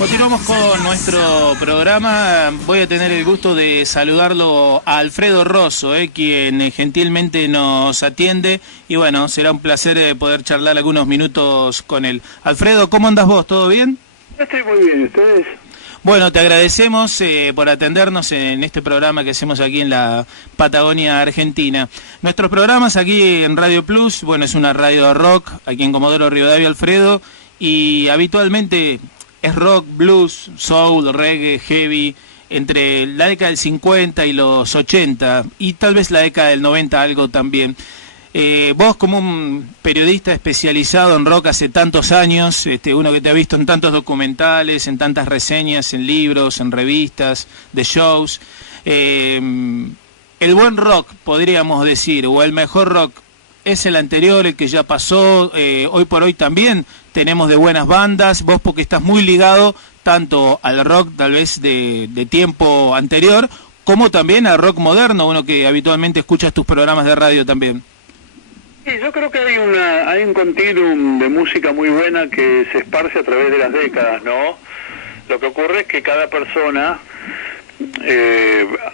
Continuamos con nuestro programa. Voy a tener el gusto de saludarlo a Alfredo Rosso, quien gentilmente nos atiende. Y bueno, será un placer poder charlar algunos minutos con él. Alfredo, ¿cómo andas vos? ¿Todo bien? Estoy muy bien, ¿ustedes? Bueno, te agradecemos por atendernos en este programa que hacemos aquí en la Patagonia Argentina. Nuestros programas aquí en Radio Plus, bueno, es una radio de rock, aquí en Comodoro Rivadavia, Alfredo, y habitualmente es rock, blues, soul, reggae, heavy, entre la década del 50 y los 80, y tal vez la década del 90 algo también. Vos como un periodista especializado en rock hace tantos años, uno que te ha visto en tantos documentales, en tantas reseñas, en libros, en revistas, de shows, el buen rock, podríamos decir, o el mejor rock, ¿es el anterior, el que ya pasó? Hoy por hoy también tenemos de buenas bandas, vos porque estás muy ligado tanto al rock tal vez de tiempo anterior, como también al rock moderno, uno que habitualmente escuchas tus programas de radio también. Sí, yo creo que hay un continuum de música muy buena que se esparce a través de las décadas, ¿no? Lo que ocurre es que cada persona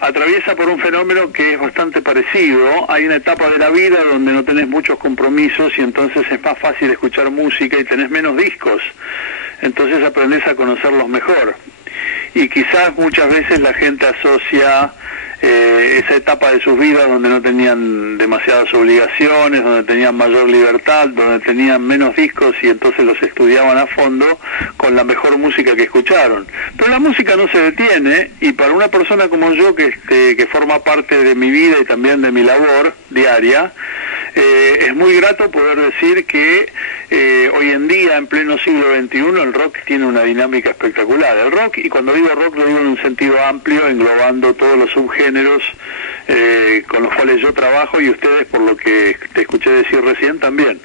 atraviesa por un fenómeno que es bastante parecido. Hay una etapa de la vida donde no tenés muchos compromisos y entonces es más fácil escuchar música y tenés menos discos. Entonces aprendés a conocerlos mejor. Y quizás muchas veces la gente asocia esa etapa de sus vidas donde no tenían demasiadas obligaciones, donde tenían mayor libertad, donde tenían menos discos y entonces los estudiaban a fondo con la mejor música que escucharon. Pero la música no se detiene y para una persona como yo que forma parte de mi vida y también de mi labor diaria, es muy grato poder decir que hoy en día, en pleno siglo XXI, el rock tiene una dinámica espectacular. El rock, y cuando digo rock lo digo en un sentido amplio, englobando todos los subgéneros con los cuales yo trabajo y ustedes, por lo que te escuché decir recién, también.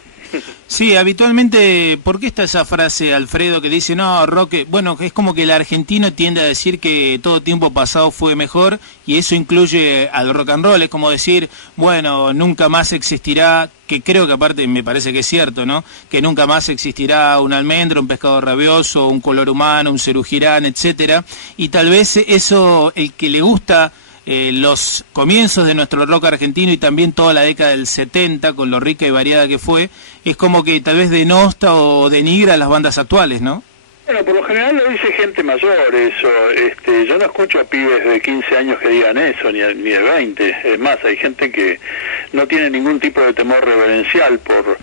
Sí, habitualmente, ¿por qué está esa frase, Alfredo, que dice, no, rock, bueno, es como que el argentino tiende a decir que todo tiempo pasado fue mejor y eso incluye al rock and roll, es como decir, bueno, nunca más existirá, que creo que aparte me parece que es cierto, ¿no? Que nunca más existirá un almendro, un pescado rabioso, un color humano, un cerugirán, etcétera, y tal vez eso, el que le gusta los comienzos de nuestro rock argentino y también toda la década del 70 con lo rica y variada que fue, es como que tal vez denosta o denigra a las bandas actuales, ¿no? Bueno, por lo general lo dice gente mayor eso. Yo no escucho a pibes de 15 años que digan eso, ni de 20. Es más, hay gente que no tiene ningún tipo de temor reverencial por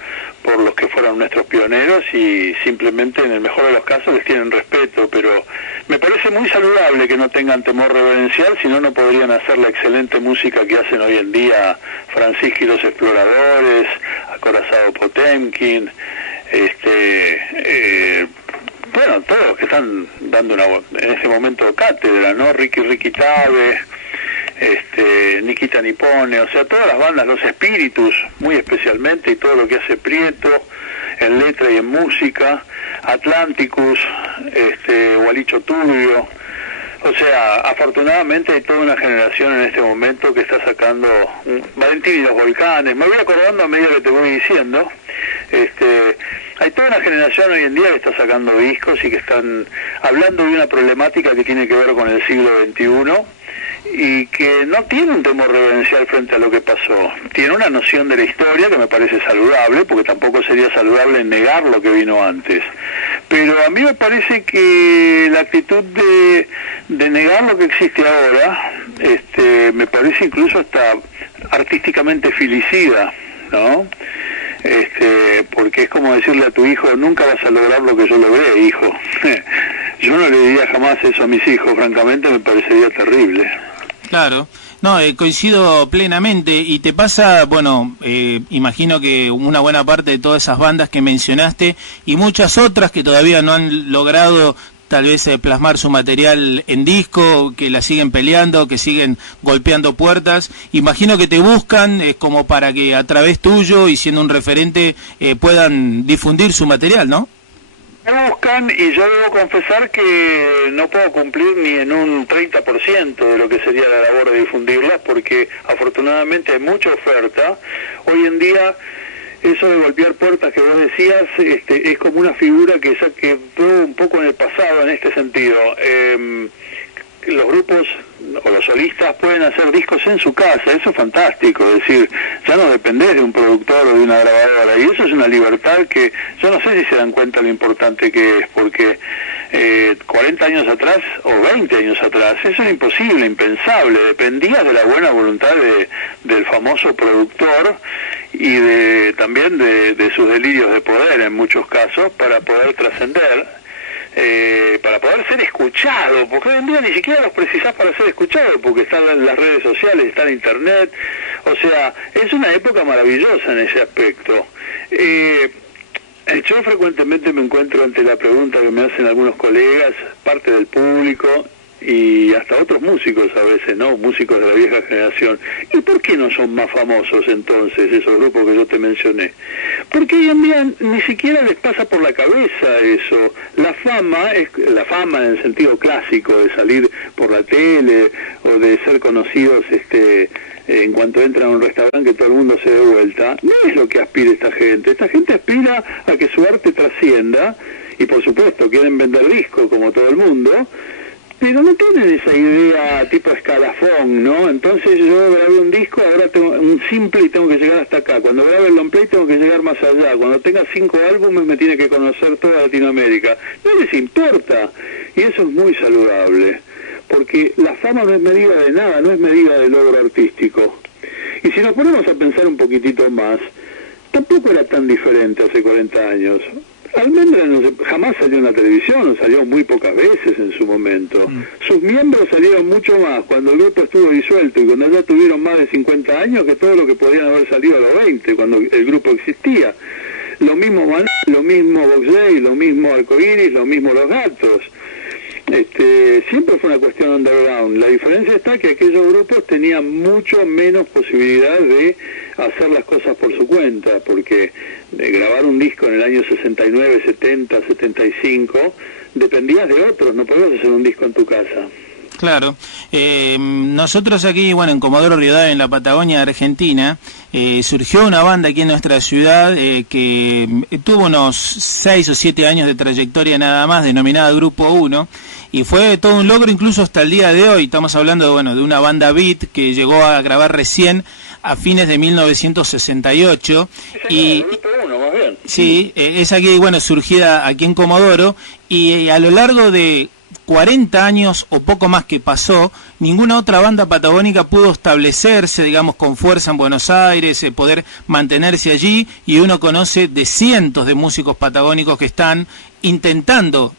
los que fueron nuestros pioneros y simplemente en el mejor de los casos les tienen respeto, pero me parece muy saludable que no tengan temor reverencial, si no, no podrían hacer la excelente música que hacen hoy en día Francisco y los Exploradores, Acorazado Potemkin, bueno, todos los que están dando en ese momento cátedra, ¿no? Ricky Tabe, Nikita Nipone, o sea, todas las bandas, Los Espíritus, muy especialmente, y todo lo que hace Prieto, en letra y en música, Atlanticus, Gualicho Turbio, o sea, afortunadamente hay toda una generación en este momento que está sacando Valentín y los Volcanes. Me voy acordando a medida que te voy diciendo, hay toda una generación hoy en día que está sacando discos y que están hablando de una problemática que tiene que ver con el siglo XXI y que no tiene un temor reverencial frente a lo que pasó. Tiene una noción de la historia que me parece saludable, porque tampoco sería saludable negar lo que vino antes. Pero a mí me parece que la actitud de negar lo que existe ahora, me parece incluso hasta artísticamente filicida, ¿no? Porque es como decirle a tu hijo, nunca vas a lograr lo que yo logré, hijo. Yo no le diría jamás eso a mis hijos, francamente me parecería terrible. Claro, no, coincido plenamente. Y te pasa, bueno, imagino que una buena parte de todas esas bandas que mencionaste y muchas otras que todavía no han logrado tal vez plasmar su material en disco, que la siguen peleando, que siguen golpeando puertas, imagino que te buscan como para que a través tuyo y siendo un referente puedan difundir su material, ¿no? Me buscan y yo debo confesar que no puedo cumplir ni en un 30% de lo que sería la labor de difundirlas, porque afortunadamente hay mucha oferta. Hoy en día eso de golpear puertas que vos decías, es como una figura que ya quedó un poco en el pasado en este sentido. Los grupos o los solistas pueden hacer discos en su casa, eso es fantástico, es decir, ya no dependés de un productor o de una grabadora, y eso es una libertad que yo no sé si se dan cuenta lo importante que es, porque 40 años atrás o 20 años atrás, eso es imposible, impensable, dependías de la buena voluntad del famoso productor y también de sus delirios de poder en muchos casos para poder trascender. Para poder ser escuchado, porque hoy en día ni siquiera los precisás para ser escuchado, porque están en las redes sociales, está en internet, o sea, es una época maravillosa en ese aspecto. Yo frecuentemente me encuentro ante la pregunta que me hacen algunos colegas, parte del público, y hasta otros músicos a veces, ¿no? Músicos de la vieja generación. ¿Y por qué no son más famosos entonces esos grupos que yo te mencioné? Porque hoy en día ni siquiera les pasa por la cabeza eso. La fama es la fama en el sentido clásico de salir por la tele o de ser conocidos en cuanto entran a un restaurante que todo el mundo se dé vuelta. No es lo que aspira esta gente. Esta gente aspira a que su arte trascienda y por supuesto quieren vender discos como todo el mundo, pero no tienen esa idea tipo escalafón, ¿no? Entonces yo grabé un disco, ahora tengo un simple y tengo que llegar hasta acá. Cuando grabe el long play tengo que llegar más allá. Cuando tenga 5 álbumes me tiene que conocer toda Latinoamérica. No les importa. Y eso es muy saludable. Porque la fama no es medida de nada, no es medida de logro artístico. Y si nos ponemos a pensar un poquitito más, tampoco era tan diferente hace 40 años. Almendra jamás salió en la televisión, salió muy pocas veces en su momento. Sus miembros salieron mucho más cuando el grupo estuvo disuelto y cuando ya tuvieron más de 50 años que todo lo que podían haber salido a los 20, cuando el grupo existía. Lo mismo Maná, lo mismo Box Day, lo mismo Arcoiris, lo mismo Los Gatos. Siempre fue una cuestión underground. La diferencia está que aquellos grupos tenían mucho menos posibilidad de hacer las cosas por su cuenta, porque de grabar un disco en el año 69, 70, 75, dependías de otros, no podías hacer un disco en tu casa. Claro. Nosotros aquí, bueno, en Comodoro Rivadavia, en la Patagonia Argentina, surgió una banda aquí en nuestra ciudad que tuvo unos 6 o 7 años de trayectoria nada más, denominada Grupo 1, y fue todo un logro incluso hasta el día de hoy. Estamos hablando, bueno, de una banda beat que llegó a grabar recién a fines de 1968. Y Grupo 1, más bien. Sí, es aquí, bueno, surgida aquí en Comodoro, y a lo largo de 40 años o poco más que pasó, ninguna otra banda patagónica pudo establecerse, digamos, con fuerza en Buenos Aires, poder mantenerse allí, y uno conoce de cientos de músicos patagónicos que están intentando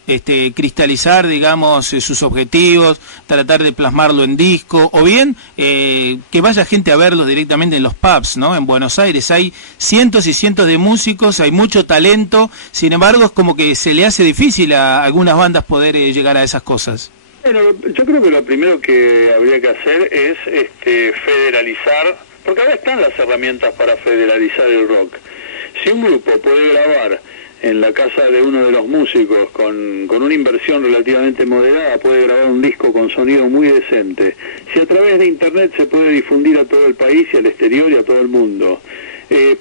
cristalizar, digamos, sus objetivos, tratar de plasmarlo en disco, o bien que vaya gente a verlos directamente en los pubs, ¿no? En Buenos Aires hay cientos y cientos de músicos, hay mucho talento, sin embargo es como que se le hace difícil a algunas bandas poder llegar a esas cosas. Bueno, yo creo que lo primero que habría que hacer es federalizar, porque ahora están las herramientas para federalizar el rock. Si un grupo puede grabar en la casa de uno de los músicos con una inversión relativamente moderada, puede grabar un disco con sonido muy decente, si a través de internet se puede difundir a todo el país y al exterior y a todo el mundo,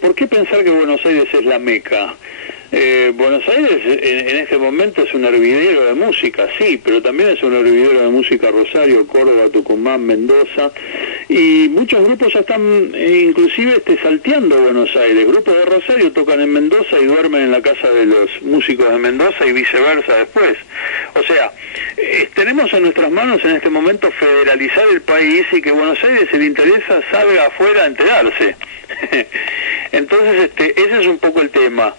¿por qué pensar que Buenos Aires es la meca? Buenos Aires en este momento es un hervidero de música, sí, pero también es un hervidero de música Rosario, Córdoba, Tucumán, Mendoza, y muchos grupos ya están inclusive salteando Buenos Aires. Grupos de Rosario tocan en Mendoza y duermen en la casa de los músicos de Mendoza y viceversa después. O sea, tenemos en nuestras manos en este momento federalizar el país y que Buenos Aires, si le interesa, salga afuera a enterarse. Entonces, ese es un poco el tema.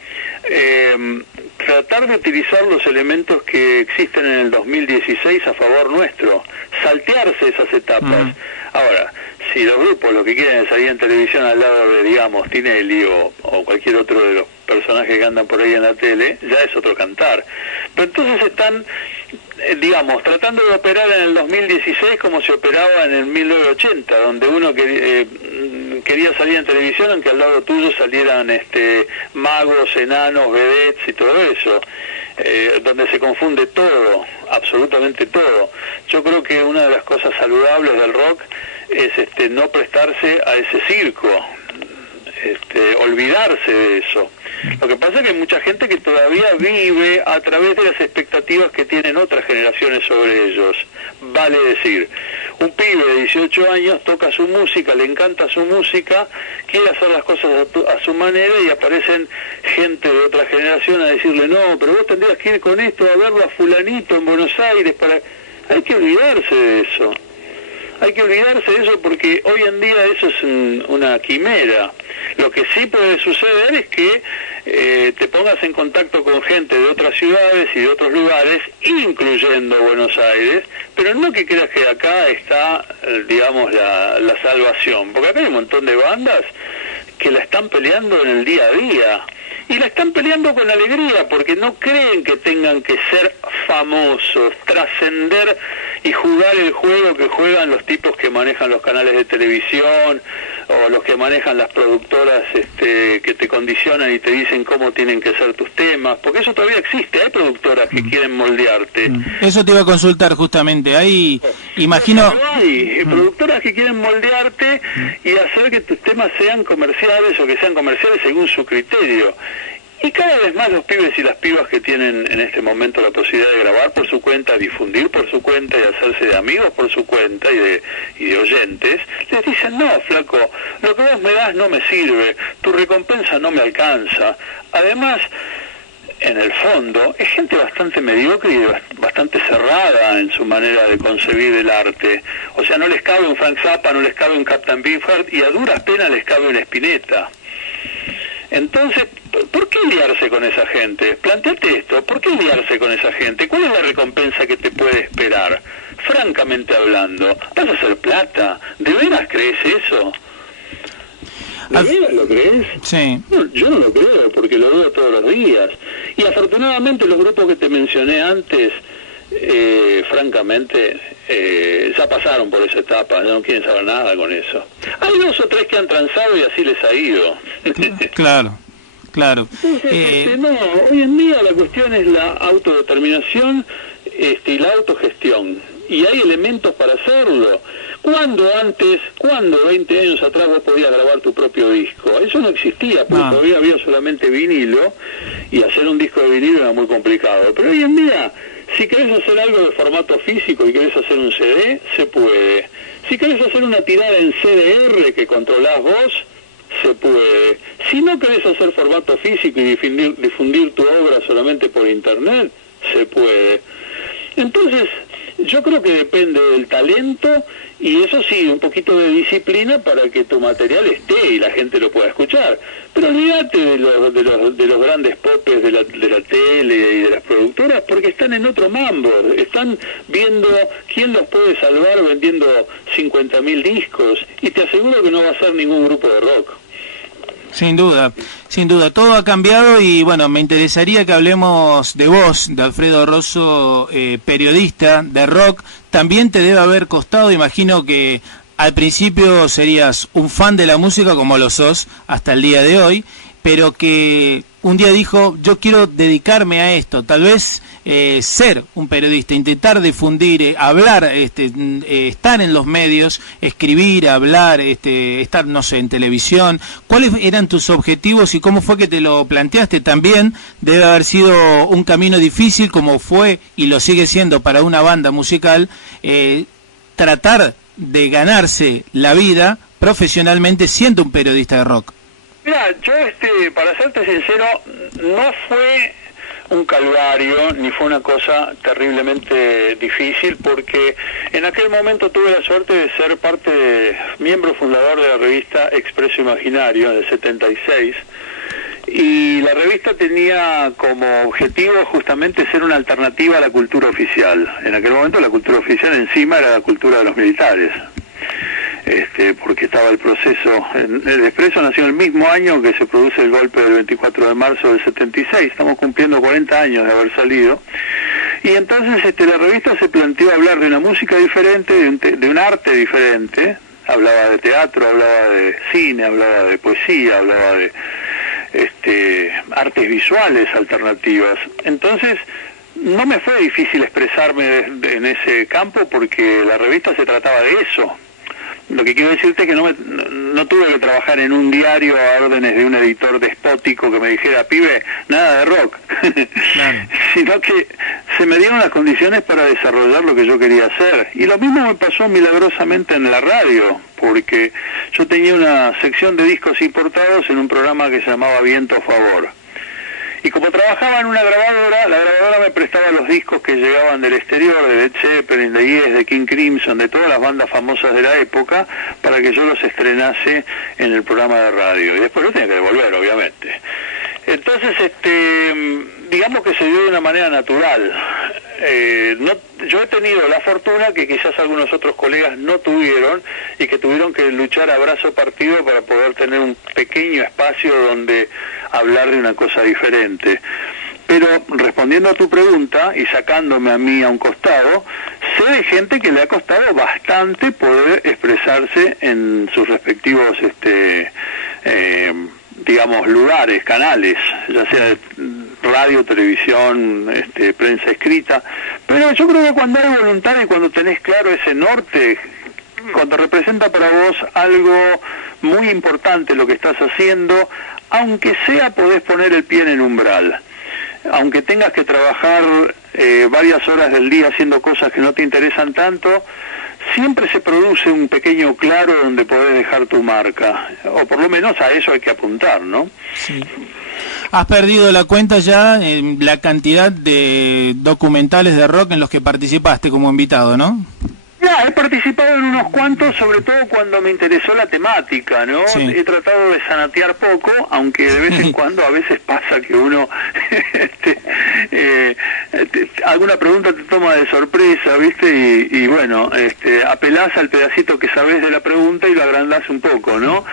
Tratar de utilizar los elementos que existen en el 2016 a favor nuestro, saltearse esas etapas. Ahora, si los grupos lo que quieren es salir en televisión al lado de, digamos, Tinelli o cualquier otro de los personajes que andan por ahí en la tele, ya es otro cantar. Pero entonces están, digamos, tratando de operar en el 2016 como se operaba en el 1980, donde uno quería salir en televisión aunque al lado tuyo salieran magos, enanos, vedettes y todo eso, donde se confunde todo, absolutamente todo. Yo creo que una de las cosas saludables del rock es no prestarse a ese circo. olvidarse de eso. Lo que pasa es que hay mucha gente que todavía vive a través de las expectativas que tienen otras generaciones sobre ellos. Vale decir, un pibe de 18 años toca su música, le encanta su música, quiere hacer las cosas a su manera, y aparecen gente de otra generación a decirle, no, pero vos tendrías que ir con esto a verlo a fulanito en Buenos Aires para... Hay que olvidarse de eso. Hay que olvidarse de eso, porque hoy en día eso es una quimera. Lo que sí puede suceder es que te pongas en contacto con gente de otras ciudades y de otros lugares, incluyendo Buenos Aires, pero no que creas que acá está, digamos, la salvación, porque acá hay un montón de bandas que la están peleando en el día a día, y la están peleando con alegría, porque no creen que tengan que ser famosos, trascender y jugar el juego que juegan los tipos que manejan los canales de televisión, o los que manejan las productoras que te condicionan y te dicen cómo tienen que ser tus temas, porque eso todavía existe. Hay productoras que quieren moldearte. Eso te iba a consultar justamente. Hay, imagino... Hay productoras que quieren moldearte y hacer que tus temas sean comerciales, o que sean comerciales según su criterio. Y cada vez más los pibes y las pibas que tienen en este momento la posibilidad de grabar por su cuenta, difundir por su cuenta y hacerse de amigos por su cuenta y de oyentes, les dicen, no, flaco, lo que vos me das no me sirve, tu recompensa no me alcanza. Además, en el fondo, es gente bastante mediocre y bastante cerrada en su manera de concebir el arte. O sea, no les cabe un Frank Zappa, no les cabe un Captain Beefheart, y a duras penas les cabe una Spinetta. Entonces, ¿por qué liarse con esa gente? Planteate esto, ¿por qué liarse con esa gente? ¿Cuál es la recompensa que te puede esperar? Francamente hablando, ¿vas a hacer plata? ¿De veras crees eso? ¿De veras lo crees? Sí. No, yo no lo creo, porque lo veo todos los días. Y afortunadamente los grupos que te mencioné antes, francamente, ya pasaron por esa etapa, no quieren saber nada con eso. Hay 2 o 3 que han transado y así les ha ido. Claro, claro. No, hoy en día la cuestión es la autodeterminación y la autogestión, y hay elementos para hacerlo. ¿Cuándo 20 años atrás vos podías grabar tu propio disco? Eso no existía, porque todavía había solamente vinilo, y hacer un disco de vinilo era muy complicado. Pero hoy en día, si querés hacer algo de formato físico y querés hacer un CD, se puede. Si querés hacer una tirada en CDR que controlás vos, se puede. Si no querés hacer formato físico y difundir tu obra solamente por internet, se puede. Entonces, yo creo que depende del talento, y eso sí, un poquito de disciplina para que tu material esté y la gente lo pueda escuchar. Pero olvídate de los grandes popes de la tele y de las productoras, porque están en otro mambo. Están viendo quién los puede salvar vendiendo 50.000 discos, y te aseguro que no va a ser ningún grupo de rock. Sin duda, todo ha cambiado, y bueno, me interesaría que hablemos de vos, de Alfredo Rosso, periodista de rock. También te debe haber costado, imagino que al principio serías un fan de la música, como lo sos hasta el día de hoy, pero que un día dijo, yo quiero dedicarme a esto, tal vez ser un periodista, intentar difundir, hablar, estar en los medios, escribir, hablar, estar, no sé, en televisión. ¿Cuáles eran tus objetivos y cómo fue que te lo planteaste? También debe haber sido un camino difícil, como fue y lo sigue siendo para una banda musical, tratar de ganarse la vida profesionalmente siendo un periodista de rock. Mira, yo, para serte sincero, no fue un calvario, ni fue una cosa terriblemente difícil, porque en aquel momento tuve la suerte de ser miembro fundador de la revista Expreso Imaginario, del 76, y la revista tenía como objetivo justamente ser una alternativa a la cultura oficial. En aquel momento la cultura oficial encima era la cultura de los militares. Porque estaba el proceso, el Expreso nació el mismo año que se produce el golpe del 24 de marzo del 76, estamos cumpliendo 40 años de haber salido, y entonces la revista se planteó hablar de una música diferente, de un arte diferente, hablaba de teatro, hablaba de cine, hablaba de poesía, hablaba de artes visuales alternativas. Entonces, no me fue difícil expresarme en ese campo, porque la revista se trataba de eso. Lo que quiero decirte es que no tuve que trabajar en un diario a órdenes de un editor despótico que me dijera, pibe, nada de rock. Claro. Sino que se me dieron las condiciones para desarrollar lo que yo quería hacer. Y lo mismo me pasó milagrosamente en la radio, porque yo tenía una sección de discos importados en un programa que se llamaba Viento a Favor. Y como trabajaba en una grabadora, la grabadora me prestaba los discos que llegaban del exterior, de Led Zeppelin, de Yes, de King Crimson, de todas las bandas famosas de la época, para que yo los estrenase en el programa de radio. Y después lo tenía que devolver, obviamente. Entonces, digamos que se dio de una manera natural. Yo he tenido la fortuna que quizás algunos otros colegas no tuvieron y que tuvieron que luchar a brazo partido para poder tener un pequeño espacio donde hablar de una cosa diferente. Pero respondiendo a tu pregunta y sacándome a mí a un costado, sé de gente que le ha costado bastante poder expresarse en sus respectivos digamos, lugares, canales, ya sea radio, televisión, prensa escrita, pero yo creo que cuando hay voluntad y cuando tenés claro ese norte, cuando representa para vos algo muy importante lo que estás haciendo, aunque sea podés poner el pie en el umbral, aunque tengas que trabajar varias horas del día haciendo cosas que no te interesan tanto, siempre se produce un pequeño claro donde podés dejar tu marca, o por lo menos a eso hay que apuntar, ¿no? Sí. Has perdido la cuenta ya en la cantidad de documentales de rock en los que participaste como invitado, ¿no? Ya, he participado en unos cuantos, sobre todo cuando me interesó la temática, ¿no? Sí. He tratado de zanatear poco, aunque de vez en cuando a veces pasa que uno alguna pregunta te toma de sorpresa, ¿viste? Y bueno, apelás al pedacito que sabés de la pregunta y lo agrandás un poco, ¿no?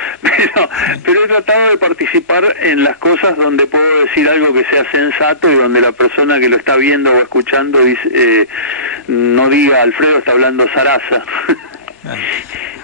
Pero he tratado de participar en las cosas donde puedo decir algo que sea sensato y donde la persona que lo está viendo o escuchando dice, no diga, Alfredo está hablando zaraza.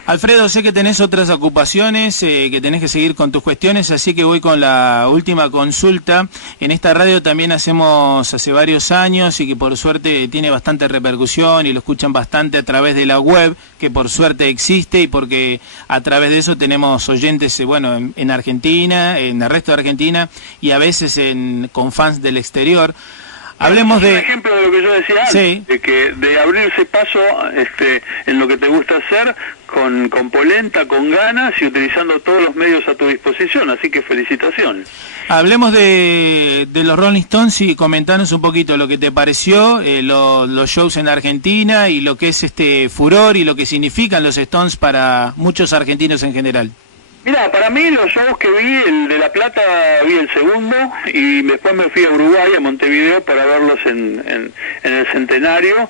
Alfredo, sé que tenés otras ocupaciones, que tenés que seguir con tus cuestiones, así que voy con la última consulta. En esta radio también hacemos hace varios años y que por suerte tiene bastante repercusión y lo escuchan bastante a través de la web, que por suerte existe y porque a través de eso tenemos oyentes, bueno, en Argentina, en el resto de Argentina y a veces con fans del exterior. Hablemos de un ejemplo de lo que yo decía antes, sí, de abrirse paso en lo que te gusta hacer con polenta, con ganas y utilizando todos los medios a tu disposición, así que felicitaciones. Hablemos de los Rolling Stones y comentanos un poquito lo que te pareció, los shows en Argentina y lo que es furor y lo que significan los Stones para muchos argentinos en general. Mira, para mí los shows que vi, el de La Plata vi el segundo y después me fui a Uruguay, a Montevideo, para verlos en el Centenario.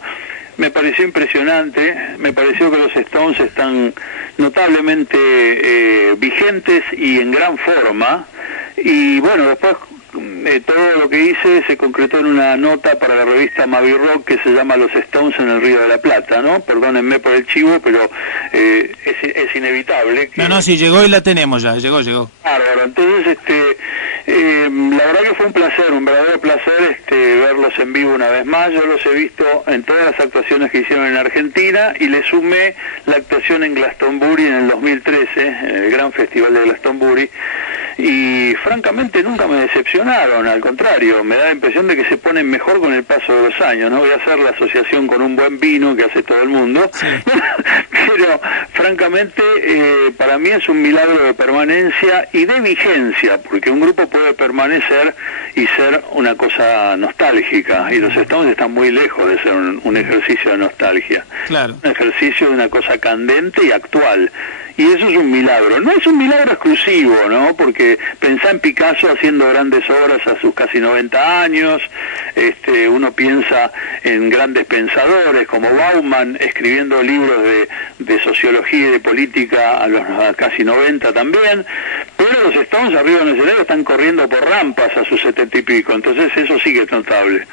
Me pareció impresionante, me pareció que los Stones están notablemente vigentes y en gran forma. Y bueno, después todo lo que hice se concretó en una nota para la revista Mavi Rock que se llama Los Stones en el Río de la Plata, ¿no? Perdónenme por el chivo, pero es inevitable. No, sí, llegó y la tenemos ya, llegó. Bárbaro, entonces, la verdad que fue un verdadero placer verlos en vivo una vez más. Yo los he visto en todas las actuaciones que hicieron en Argentina y le sumé la actuación en Glastonbury en el 2013, en el gran festival de Glastonbury. Y francamente nunca me decepcionaron, al contrario, me da la impresión de que se ponen mejor con el paso de los años. No voy a hacer la asociación con un buen vino que hace todo el mundo, sí. Pero francamente para mí es un milagro de permanencia y de vigencia, porque un grupo puede permanecer y ser una cosa nostálgica, y los Stones están muy lejos de ser un ejercicio de nostalgia, claro. Un ejercicio de una cosa candente y actual. Y eso es un milagro. No es un milagro exclusivo, ¿no? Porque pensá en Picasso haciendo grandes obras a sus casi 90 años, uno piensa en grandes pensadores como Bauman escribiendo libros de sociología y de política a los casi 90 también, pero Primero los Stones arriba en el escenario están corriendo por rampas a sus 70 y pico, entonces eso sí que es notable.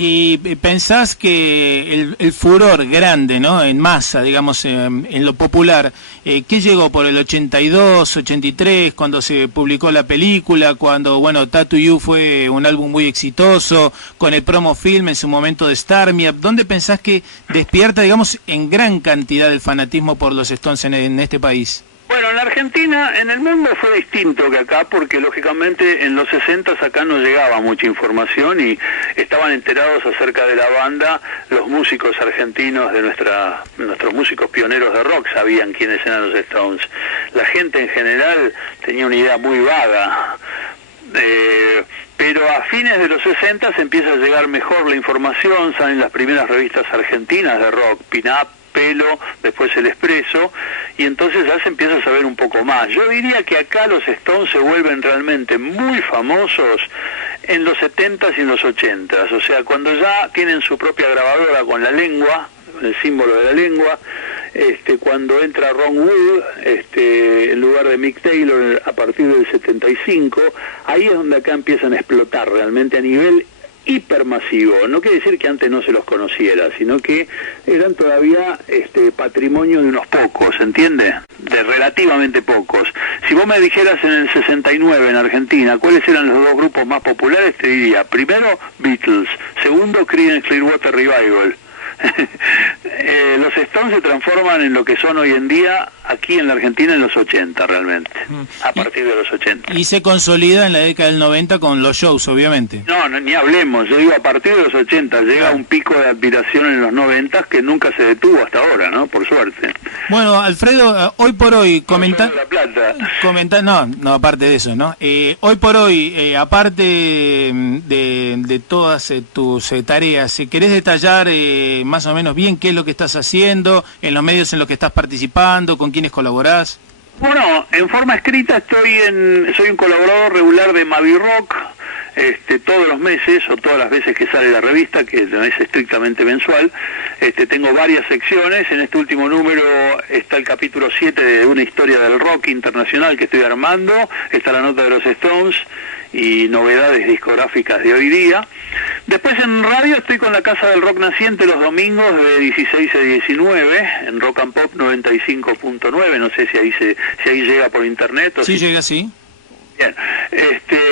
Y pensás que el furor grande, ¿no? En masa, digamos, en lo popular, ¿qué llegó por el 82, 83, cuando se publicó la película, cuando, bueno, Tattoo You fue un álbum muy exitoso, con el promo film en su momento de Start Me Up? ¿Dónde pensás que despierta, digamos, en gran cantidad el fanatismo por los Stones en este país? Bueno, en la Argentina, en el mundo fue distinto que acá, porque lógicamente en los 60 acá no llegaba mucha información y estaban enterados acerca de la banda los músicos argentinos de nuestros músicos pioneros de rock, sabían quiénes eran los Stones. La gente en general tenía una idea muy vaga. Pero a fines de los 60 se empieza a llegar mejor la información, salen las primeras revistas argentinas de rock, Pin Up, Pelo, después El Expreso, y entonces ya se empieza a saber un poco más. Yo diría que acá los Stones se vuelven realmente muy famosos en los 70s y en los 80s, o sea, cuando ya tienen su propia grabadora con la lengua, el símbolo de la lengua, cuando entra Ron Wood, en lugar de Mick Taylor a partir del 75, ahí es donde acá empiezan a explotar realmente a nivel hipermasivo. No quiere decir que antes no se los conociera, sino que eran todavía patrimonio de unos pocos, ¿entiende? De relativamente pocos. Si vos me dijeras en el 69 en Argentina cuáles eran los dos grupos más populares, te diría, primero Beatles, segundo Creedence Clearwater Revival. Los Stones se transforman en lo que son hoy en día aquí en la Argentina en los 80 realmente, a partir de los 80. Y se consolida en la década del 90 con los shows, obviamente. No, ni hablemos, yo digo a partir de los 80, llega un pico de admiración en los 90 que nunca se detuvo hasta ahora, ¿no? Por suerte. Bueno, Alfredo, hoy por hoy, no, aparte de eso, ¿no? Hoy por hoy, aparte de todas tus tareas, ¿querés detallar más o menos bien qué es lo que estás haciendo, en los medios en los que estás participando, con quiénes colaborás? Bueno, en forma escrita soy un colaborador regular de Mavi Rock, todos los meses o todas las veces que sale la revista, que no es estrictamente mensual. Tengo varias secciones. En este último número está el capítulo 7 de una historia del rock internacional que estoy armando, está la nota de los Stones y novedades discográficas de hoy día. Después en radio estoy con la Casa del Rock Naciente los domingos de 16 a 19 en Rock and Pop 95.9, no sé si ahí llega por internet o sí, si... llega, sí. Bien,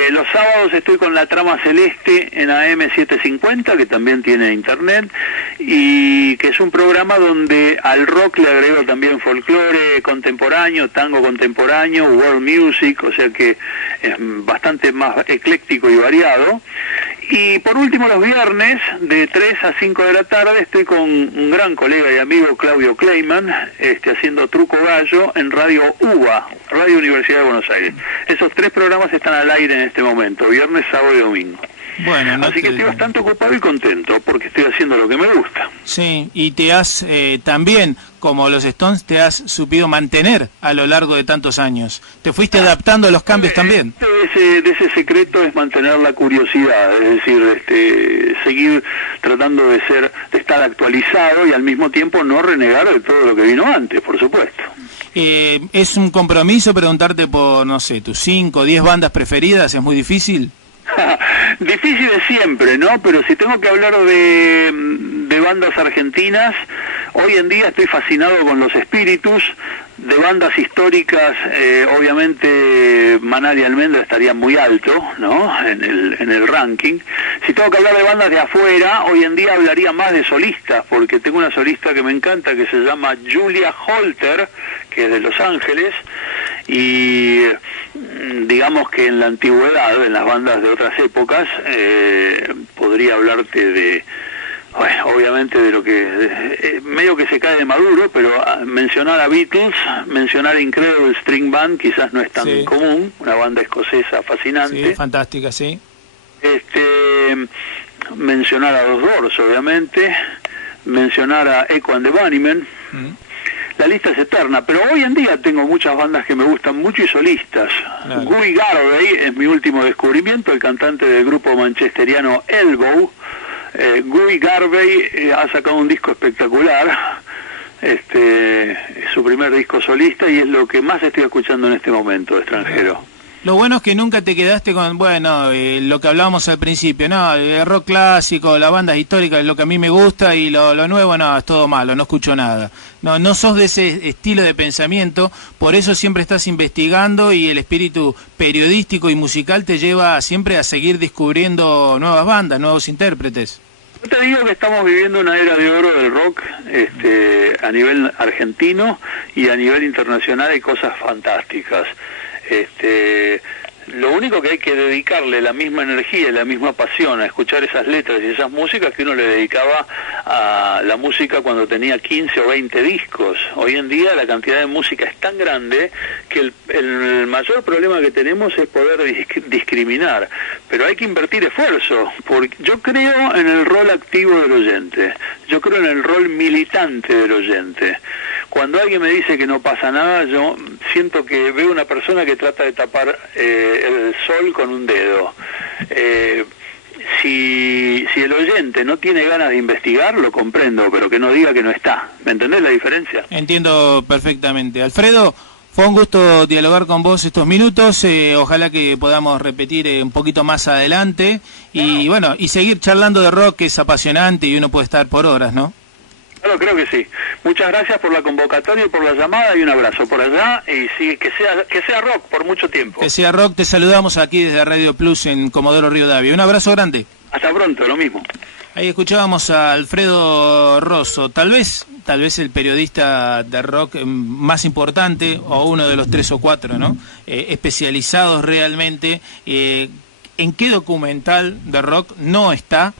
los sábados estoy con La Trama Celeste en AM750, que también tiene internet, y que es un programa donde al rock le agrego también folclore contemporáneo, tango contemporáneo, world music, o sea que es bastante más ecléctico y variado. Y por último, los viernes, de 3 a 5 de la tarde, estoy con un gran colega y amigo, Claudio Kleiman, haciendo Truco Gallo en Radio UBA, Radio Universidad de Buenos Aires. Esos 3 programas están al aire en este momento, viernes, sábado y domingo. Bueno, así que estoy bastante ocupado y contento, porque estoy haciendo lo que me gusta. Sí, y te has también, como los Stones, te has supido mantener a lo largo de tantos años. Te fuiste adaptando a los cambios también. De ese secreto es mantener la curiosidad, es decir, seguir tratando de estar actualizado y al mismo tiempo no renegar de todo lo que vino antes, por supuesto. ¿Es un compromiso preguntarte por, no sé, tus 5 o 10 bandas preferidas? ¿Es muy difícil? Difícil de siempre, ¿no? Pero si tengo que hablar de bandas argentinas, hoy en día estoy fascinado con Los Espíritus. De bandas históricas, obviamente Manal y Almendra estarían muy alto, ¿no? En el ranking. Si tengo que hablar de bandas de afuera, hoy en día hablaría más de solistas, porque tengo una solista que me encanta que se llama Julia Holter, que es de Los Ángeles, y digamos que en la antigüedad, en las bandas de otras épocas, podría hablarte de... Bueno, obviamente de lo que medio que se cae de maduro, pero mencionar a Beatles, mencionar a Incredible String Band quizás no es tan común, una banda escocesa fascinante. Sí, fantástica, sí. Mencionar a los Doors, obviamente, mencionar a Echo and the Bunnymen. La lista es eterna, pero hoy en día tengo muchas bandas que me gustan mucho y solistas. Claro. Guy Garvey es mi último descubrimiento, el cantante del grupo manchesteriano Elbow. Guy Garvey ha sacado un disco espectacular, es su primer disco solista y es lo que más estoy escuchando en este momento, extranjero. Lo bueno es que nunca te quedaste con, bueno, lo que hablábamos al principio, no, el rock clásico, la banda histórica es lo que a mí me gusta y lo nuevo, no, es todo malo, no escucho nada. No, no sos de ese estilo de pensamiento, por eso siempre estás investigando y el espíritu periodístico y musical te lleva siempre a seguir descubriendo nuevas bandas, nuevos intérpretes. Yo te digo que estamos viviendo una era de oro del rock a nivel argentino y a nivel internacional hay cosas fantásticas. Lo único que hay que dedicarle la misma energía y la misma pasión a escuchar esas letras y esas músicas que uno le dedicaba a la música cuando tenía 15 o 20 discos. Hoy en día la cantidad de música es tan grande que el mayor problema que tenemos es poder discriminar, pero hay que invertir esfuerzo, porque yo creo en el rol activo del oyente, yo creo en el rol militante del oyente. Cuando alguien me dice que no pasa nada, yo siento que veo una persona que trata de tapar el sol con un dedo. Si el oyente no tiene ganas de investigar, lo comprendo, pero que no diga que no está. ¿Me entendés la diferencia? Entiendo perfectamente. Alfredo, fue un gusto dialogar con vos estos minutos. Ojalá que podamos repetir un poquito más adelante. Y bueno, y seguir charlando de rock, que es apasionante y uno puede estar por horas, ¿no? Claro, creo que sí. Muchas gracias por la convocatoria y por la llamada y un abrazo por allá y sí, que sea rock por mucho tiempo. Que sea rock, te saludamos aquí desde Radio Plus en Comodoro Rivadavia. Un abrazo grande. Hasta pronto, lo mismo. Ahí escuchábamos a Alfredo Rosso, tal vez el periodista de rock más importante o uno de los 3 o 4, ¿no? Especializados realmente. ¿En qué documental de rock no está?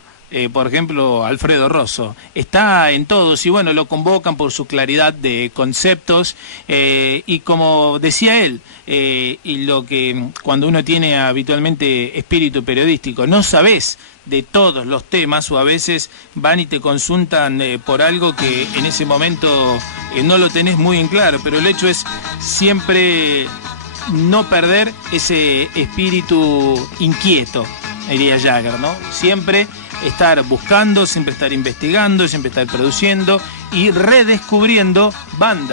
Por ejemplo, Alfredo Rosso, está en todos y bueno, lo convocan por su claridad de conceptos y como decía él, y lo que cuando uno tiene habitualmente espíritu periodístico, no sabés de todos los temas o a veces van y te consultan por algo que en ese momento no lo tenés muy en claro, pero el hecho es siempre no perder ese espíritu inquieto, diría Jagger, ¿no? Siempre estar buscando, siempre estar investigando, siempre estar produciendo y redescubriendo bandas.